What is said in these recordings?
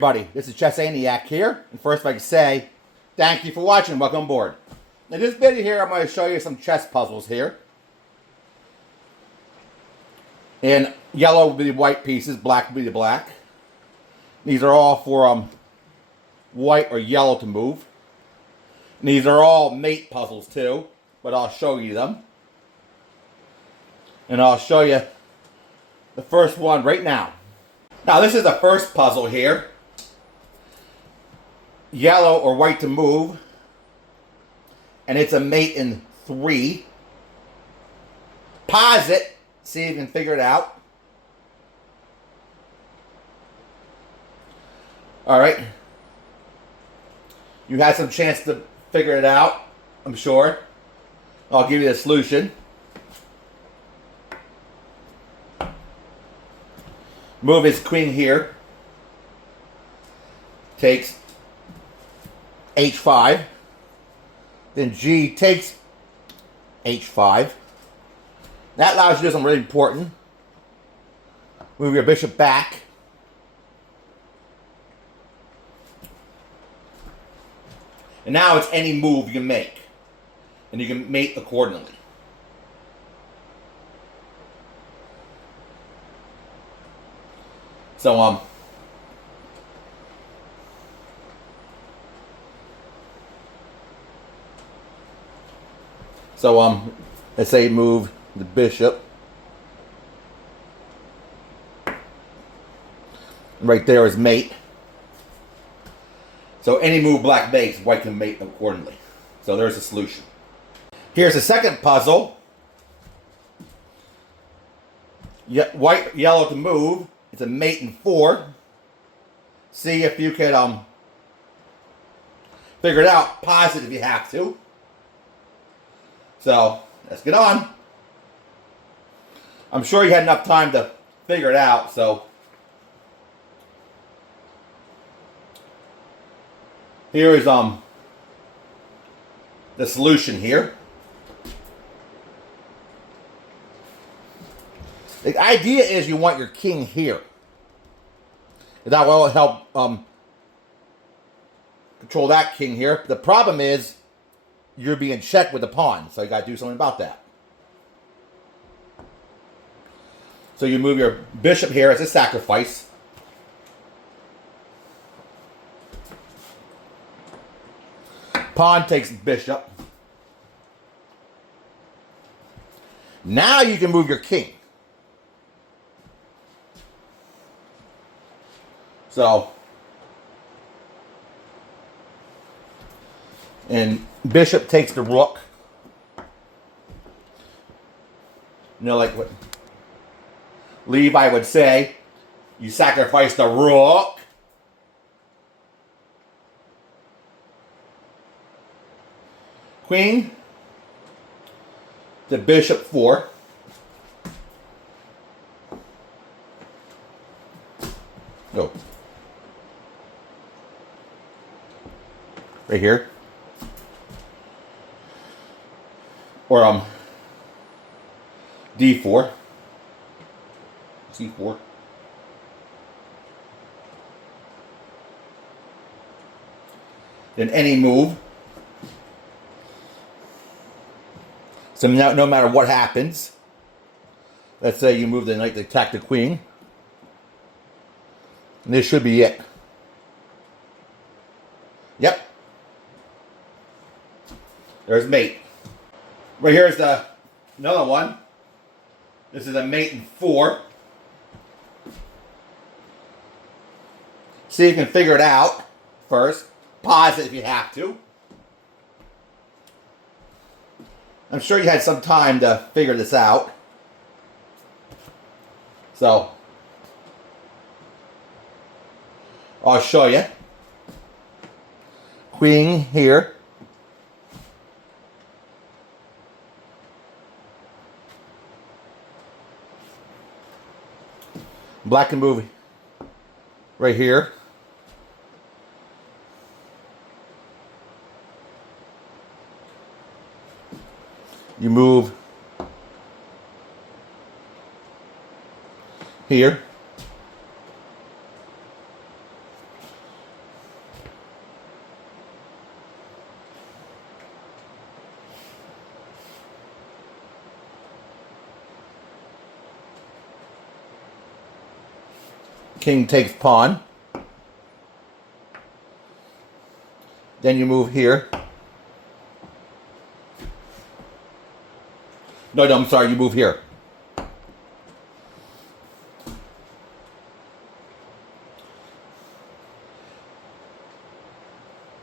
Buddy, this is Chess Aniac here, and first I can say thank you for watching. Welcome aboard. In this video here, I'm going to show you some chess puzzles here. And yellow will be the white pieces, black will be the black. These are all for white or yellow to move. And these are all mate puzzles too, but I'll show you them. And I'll show you the first one right now. Now this is the first puzzle here. Yellow or white to move, and it's a mate in 3. Pause it, see if you can figure it out. Alright. You had some chance to figure it out, I'm sure. I'll give you the solution. Move his queen here. Takes h5, then G takes h5. That allows you to do something really important. Move your bishop back. And now it's any move you can make. And you can mate accordingly. So, let's say move the bishop. Right there is mate. So any move black makes, white can mate accordingly. So there's a solution. Here's the second puzzle. White, yellow to move. It's a mate in 4. See if you can figure it out. Pause it if you have to. So, let's get on. I'm sure you had enough time to figure it out, so. Here is the solution here. The idea is you want your king here. That will help control that king here. The problem is you're being checked with the pawn, so you got to do something about that. So you move your bishop here as a sacrifice. Pawn takes bishop. Now you can move your king. So, and bishop takes the rook. You know, like what Levi would say, you sacrifice the rook. Queen to bishop 4. Go. Right here. Or d4. c4. Then any move. So no matter what happens, let's say you move the knight to attack the queen. And this should be it. Yep. There's mate. Right here is another one. This is a mate in 4. See if you can figure it out first. Pause it if you have to. I'm sure you had some time to figure this out. So, I'll show you. Queen here. Black can move right here. You move here. King takes pawn. Then you move here. No, I'm sorry, you move here.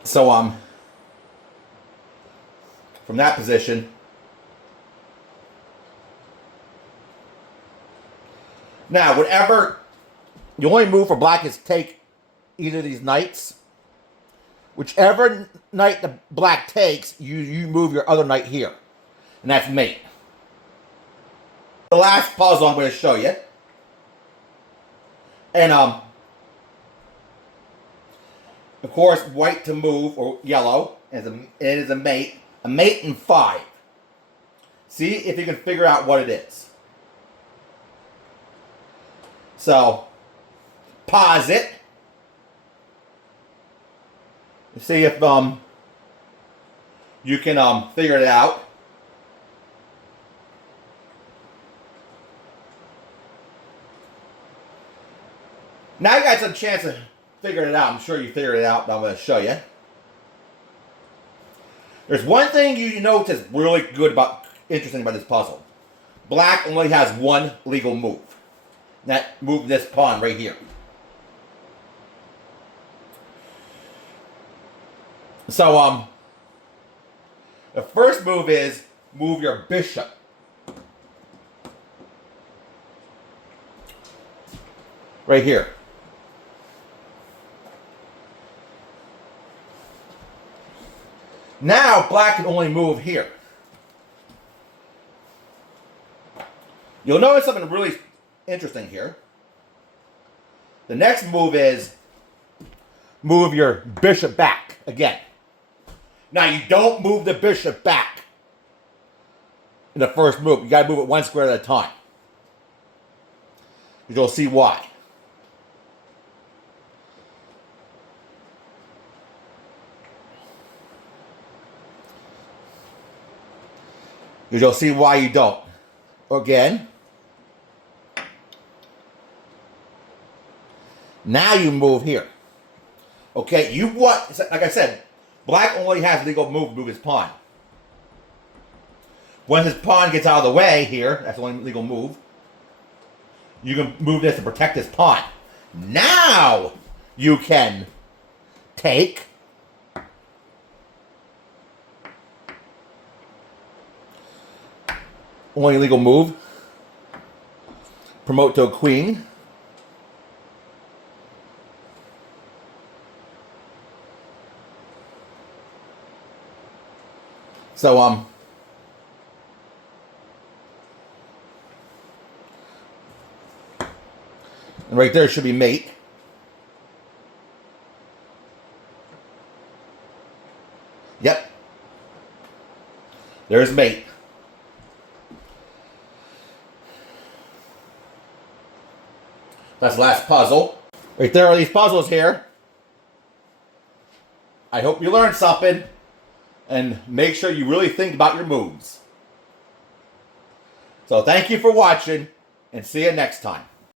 So, from that position, now, whatever, you only move for black is take either of these knights. Whichever knight the black takes, you move your other knight here. And that's mate. The last puzzle I'm going to show you. And, of course, white to move, or yellow, it is a mate. A mate in 5. See if you can figure out what it is. So, pause it. See if you can figure it out. Now you got some chance of figuring it out. I'm sure you figured it out, but I'm going to show you. There's one thing you notice really good interesting about this puzzle. Black only has one legal move. That move this pawn right here. So, the first move is move your bishop. Right here. Now, black can only move here. You'll notice something really interesting here. The next move is move your bishop back again. Now, you don't move the bishop back in the first move. You got to move it one square at a time. You'll see why. You'll see why you don't. Again. Now you move here. Okay, you want, like I said, black only has legal move his pawn. When his pawn gets out of the way here, that's the only legal move, you can move this to protect his pawn. Now you can take. Only legal move. Promote to a queen. So, and right there should be mate. Yep. There's mate. That's the last puzzle. Right there are these puzzles here. I hope you learned something. And make sure you really think about your moves. So thank you for watching, and see you next time.